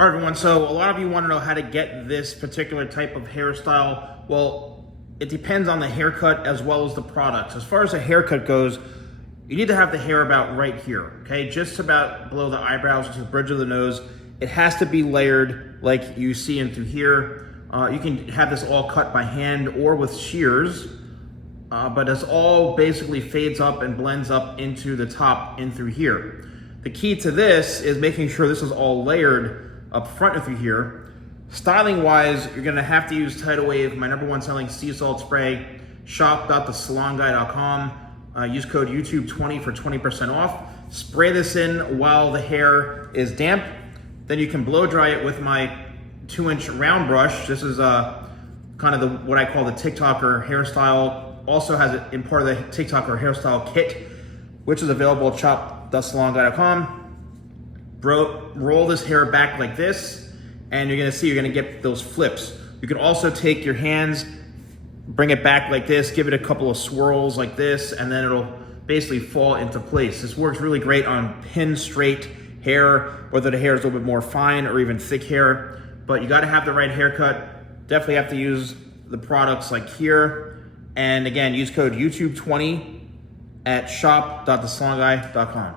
All right, everyone, so a lot of you want to know how to get this particular type of hairstyle. Well, it depends on the haircut as well as the products. As far as the haircut goes, you need to have the hair about right here, okay? Just about below the eyebrows to the bridge of the nose. It has to be layered like you see in through here. You can have this all cut by hand or with shears, but it's all basically fades up and blends up into the top in through here. The key to this is making sure this is all layered up front and through here. Styling wise, you're gonna have to use Tidal Wave, my #1 selling sea salt spray, shop.TheSalonGuy.com. Use code YouTube20 for 20% off. Spray this in while the hair is damp. Then you can blow dry it with my 2-inch round brush. This is kind of what I call the TikToker hairstyle. Also has it in part of the TikToker hairstyle kit, which is available at shop.TheSalonGuy.com. Roll this hair back like this, and you're gonna get those flips. You can also take your hands, bring it back like this, give it a couple of swirls like this, and then it'll basically fall into place. This works really great on pin straight hair, whether the hair is a little bit more fine or even thick hair, but you gotta have the right haircut. Definitely have to use the products like here. And again, use code YouTube20 at shop.TheSalonGuy.com.